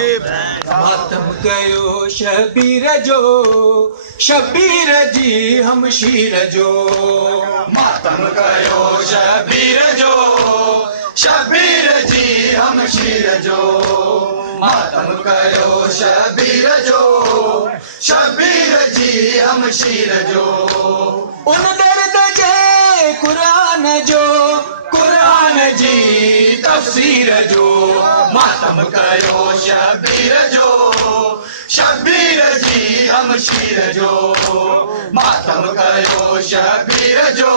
मातम कयो शबीर जो, शबीर जी हमशीर जो। मातम कयो शबीर जो, शबीर जी हमशीर जो। मातम कयो शबीर जो, शबीर जी हमशीर जो। उन दर्द जे कुरान जो, कुरान जी तफसीर जो। मातम कयो शबीर जो, शबीर जी हमशीर जो। मातम कयो शबीर जो,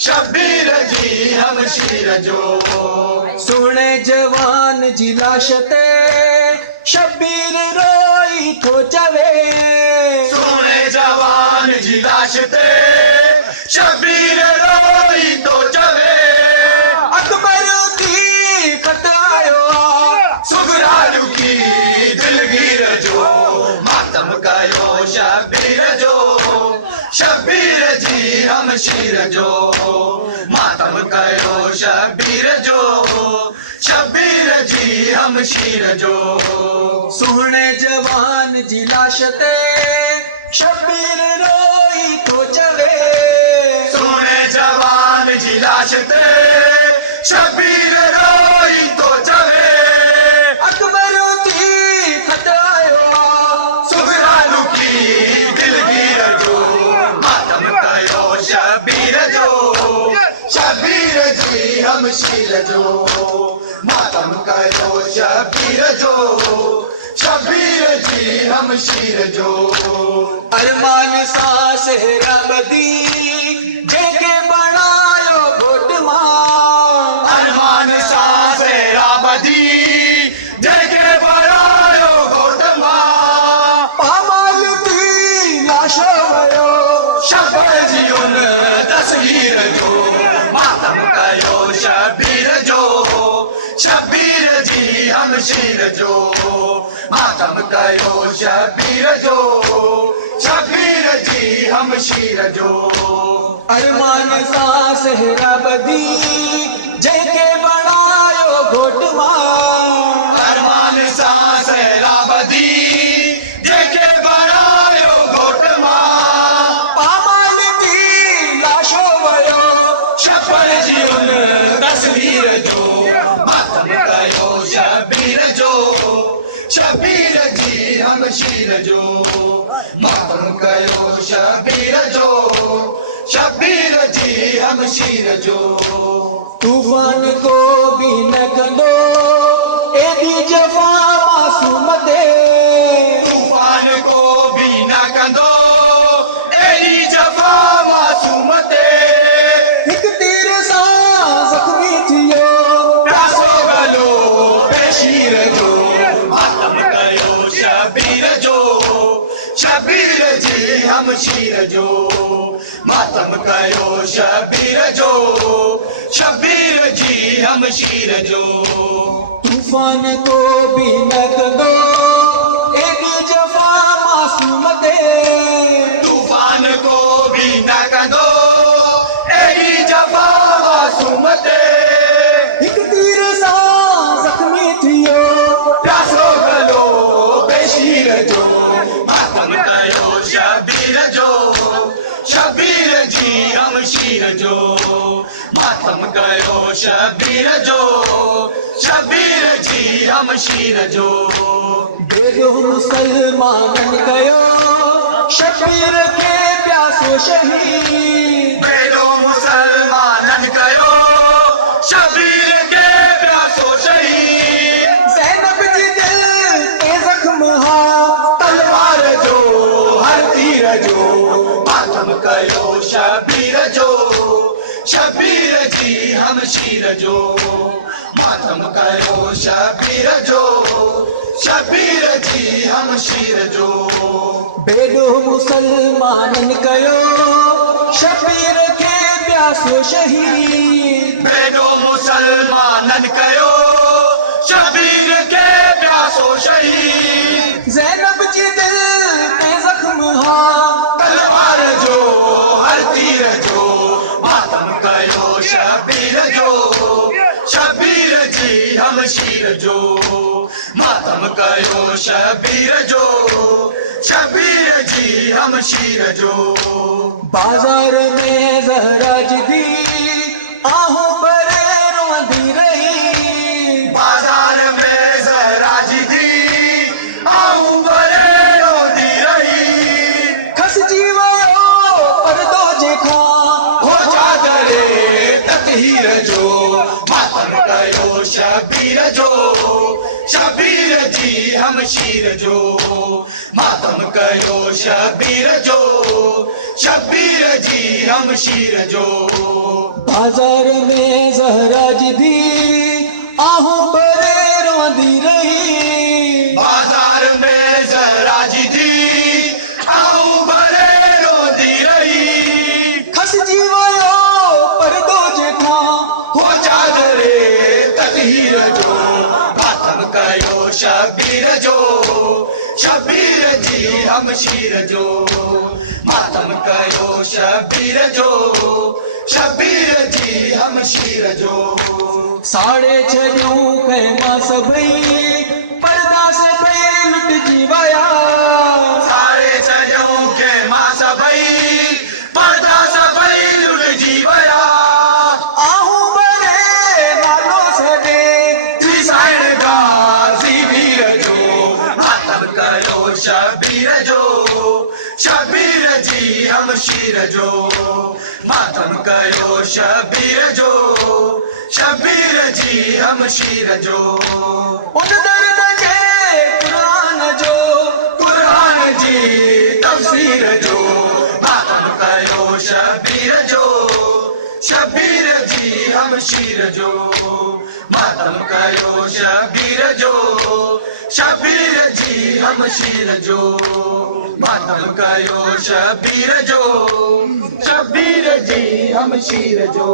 शबीर जी हमशीर जो। सुणे जवान जी लाश ते शबीर रोई थो चवे। सुणे जवान जी लाश ते शबीर रोई थो चवे। अकबर थी ख़त आयो सुगरालू की दिलगीर जो। मातम कयो शबीर जो, शबीर जी हमशीर जो। मातम कयो शबीर जो, शबीर जी हमशीर जो। सुणे जवान जी लाश ते शबीर रोई थो चवे। सुणे जवान जी लाश ते शबीर रोई थो चवे। अकबर थी ख़त आयो सुगरालू की दिलगीर जो। मातम कयो शबीर जो, शबीर जी हमशीर जो। मातम कयो शबीर जो, शबीर जी हमशीर जो। अरमान सां सहरा बदी जेके बणायो घोट मां। अरमान सां सेरा बदी जेके बणायो घोट मां। पामाल थी लाश वयो शबर जी उन तस्वीर जो। मातम कयो शबीर जो, शबीर जी हमशीर जो। मातम कयो शबीर जो, शबीर जी हमशीर जो। अरमान सां सहरा बदी जेके बणायो घोट मां। अरमान सां सेरा बदी जेके बणायो घोट मां। पामाल थी लाश वयो शबर जी उन तस्वीर जो। मातम कयो शबीर जो, शबीर जी हमशीर जो। मातम कयो शबीर जो, शबीर जी हमशीर जो। तूफान को भी न कंदो एडी जफ़ा मासूम ते। तूफान को भी न कंदो एड़ी जफ़ा मासूम ते। हिक तीर सां ज़ख़्मी थियो प्यासो गलो बेशीर जो। मातम कयो शबीर जो, शबीर जी हमशीर जो। मातम कयो शबीर जो, शबीर जी हमशीर जो। तूफान को भी न कंदो एडी जफ़ा मासूम ते। तूफान को भी न कंदो एड़ी जफ़ा मासूम ते। हिक तीर सां ज़ख़्मी थियो प्यासो गलो बेशीर जो। मातम कयो शबीर जो, शबीर जी हमशीर जो। मातम कयो शबीर जो, शबीर जी हमशीर जो। बेदो मुसलमानन कयो शबीर खे प्यासो शहीद। बेड़ो मुसलमानन कयो शबीर के प्यासो शहीद। ज़ैनब जी दिल ते ज़ख्म हा तलवार जो हर तीर जो। मातम कयो शबीर जो, शबीर जी हमशीर जो। मातम कयो शबीर जो, शबीर जी हमशीर जो। बेदो मुसलमानन कयो शबीर खे प्यासो शहीद। बेड़ो मुसलमानन कयो शबीर के प्यासो शहीद। ज़ैनब जी दिल ते ज़ख्म हा तलवार जो हर तीर जो। मातम कयो शबीर जो, शबीर जी हमशीर जो। मातम कयो शबीर जो शबीर जी हमशीर जो बाज़ार में ज़हरा जी दी आहूं परे रोंदी रही बाज़ार में ज़हरा जी दी आऊं भरे रोंदी रही खसजी वियो परदो जेखां हो चादरे तकहीर जो मातम कयो शबीर जो शबीर जी हमशीर जो मातम कयो शबीर जो शबीर जी हमशीर जो बाज़ार में ज़हरा जी दी आहूं परे रोंदी रही बाज़ार में ज़हरा जी दी आऊं भरे रोंदी रही खसजी वियो परदो जेखां हो चादरे तकहीर जो मातम कयो शबीर जो शबीर जी हमशीर जो मातम कयो शबीर जो शबीर जी हमशीर जो साढ़े छॾियूं ख़ैमा सभई पर्दा सभई लुटिजी विया सारे सॼूं खे मां सभई पर्दा सभई लुटिजी विया आहूं भरे नालो सॾे साइण गाज़ी वीर जो मातम कयो शबीर जो शबीर जी हमशीर जो मातम कयो शबीर जो शबीर जी हमशीर जो उन दर्द जे कुरान जी तफ़सीर जो मातम कयो शबीर जो शबीर जी हमशीर जो मातम कयो शबीर जो शबीर जी हमशीर जो मातम कयो शबीर जो शबीर जी हमशीर जो